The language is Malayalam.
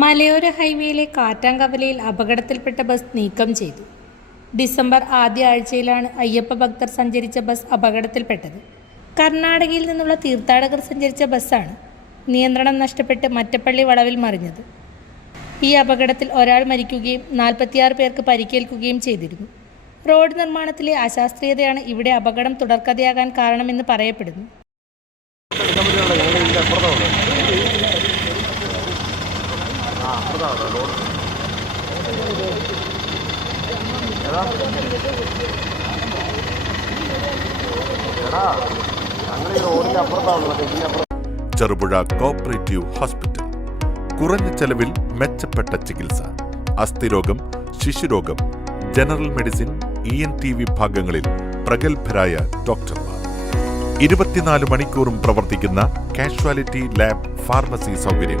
മലയോര ഹൈവേയിലെ കാറ്റാങ്കവലയിൽ അപകടത്തിൽപ്പെട്ട ബസ് നീക്കം ചെയ്തു. ഡിസംബർ ആദ്യ ആഴ്ചയിലാണ് അയ്യപ്പ ഭക്തർ സഞ്ചരിച്ച ബസ് അപകടത്തിൽപ്പെട്ടത്. കർണാടകയിൽ നിന്നുള്ള തീർത്ഥാടകർ സഞ്ചരിച്ച ബസ്സാണ് നിയന്ത്രണം നഷ്ടപ്പെട്ട് മറ്റപ്പള്ളി വളവിൽ മറിഞ്ഞത്. ഈ അപകടത്തിൽ ഒരാൾ മരിക്കുകയും 46 പേർക്ക് പരിക്കേൽക്കുകയും ചെയ്തിരുന്നു. റോഡ് നിർമ്മാണത്തിലെ അശാസ്ത്രീയതയാണ് ഇവിടെ അപകടം തുടർക്കഥയാകാൻ കാരണമെന്ന് പറയപ്പെടുന്നു. Cherupuzha cooperative hospital. കുറഞ്ഞ ചെലവിൽ മെച്ചപ്പെട്ട ചികിത്സ. അസ്ഥിരോഗം, ശിശുരോഗം, ജനറൽ മെഡിസിൻ, ENT വിഭാഗങ്ങളിൽ പ്രഗത്ഭരായ ഡോക്ടർമാർ. 24 മണിക്കൂറും പ്രവർത്തിക്കുന്ന കാഷ്വാലിറ്റി ലാബ്, ഫാർമസി സൗകര്യം.